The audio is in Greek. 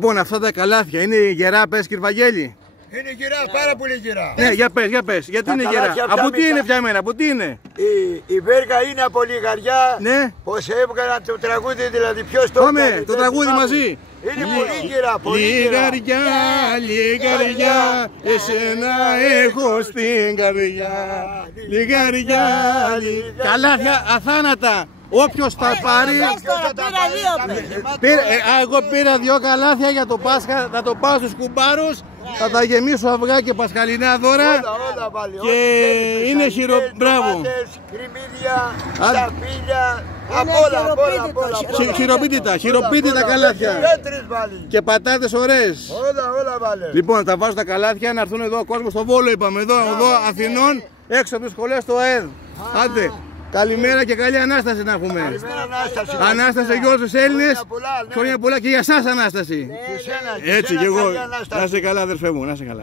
Λοιπόν, αυτά τα καλάθια είναι γερά, πες κύριε Βαγγέλη? Είναι γερά, πάρα πολύ γερά. Ναι, για πες, γιατί είναι γερά? Από τι είναι φτιαμένα, από τι είναι? Η βέργα είναι από λιγαριά. Ναι. Πως έβγαλαν το τραγούδι, δηλαδή ποιος το έβγαλε. Πάμε, το τραγούδι μαζί. Είναι πολύ γερά, πολύ γερά. Λιγαριά, εσένα έχω στην καρδιά. Λιγαριά, καλάθια αθάνατα. Όποιος τα πάρει. Εγώ πήρα 2 καλάθια για το Πάσχα, θα το πάω στους κουμπάρους, θα τα γεμίσω αυγά και πασχαλινά δώρα. Όλα πάλι. Και είναι μπράβο. Κρυμμύδια, σαπίλια, απ' όλα. Χειροποίητητα καλάθια. Πέτρες πάλι. Και πατάτες ωραίες. Όλα πάλι. Λοιπόν, θα βάζω τα καλάθια να έρθουν εδώ ο κόσμος στο Βόλο, είπαμε. Εδώ Αθηνών, έξω από τις σχολές του ΑΕΔ. Άντε. Καλημέρα και καλή Ανάσταση να έχουμε. Καλημέρα, Ανάσταση. Ανάσταση για όλους τους Έλληνες. Πολλά, ναι. Χρόνια πολλά και για εσάς Ανάσταση. Και Έτσι και εγώ. Ανάσταση. Να είσαι καλά αδερφέ μου, να είσαι καλά.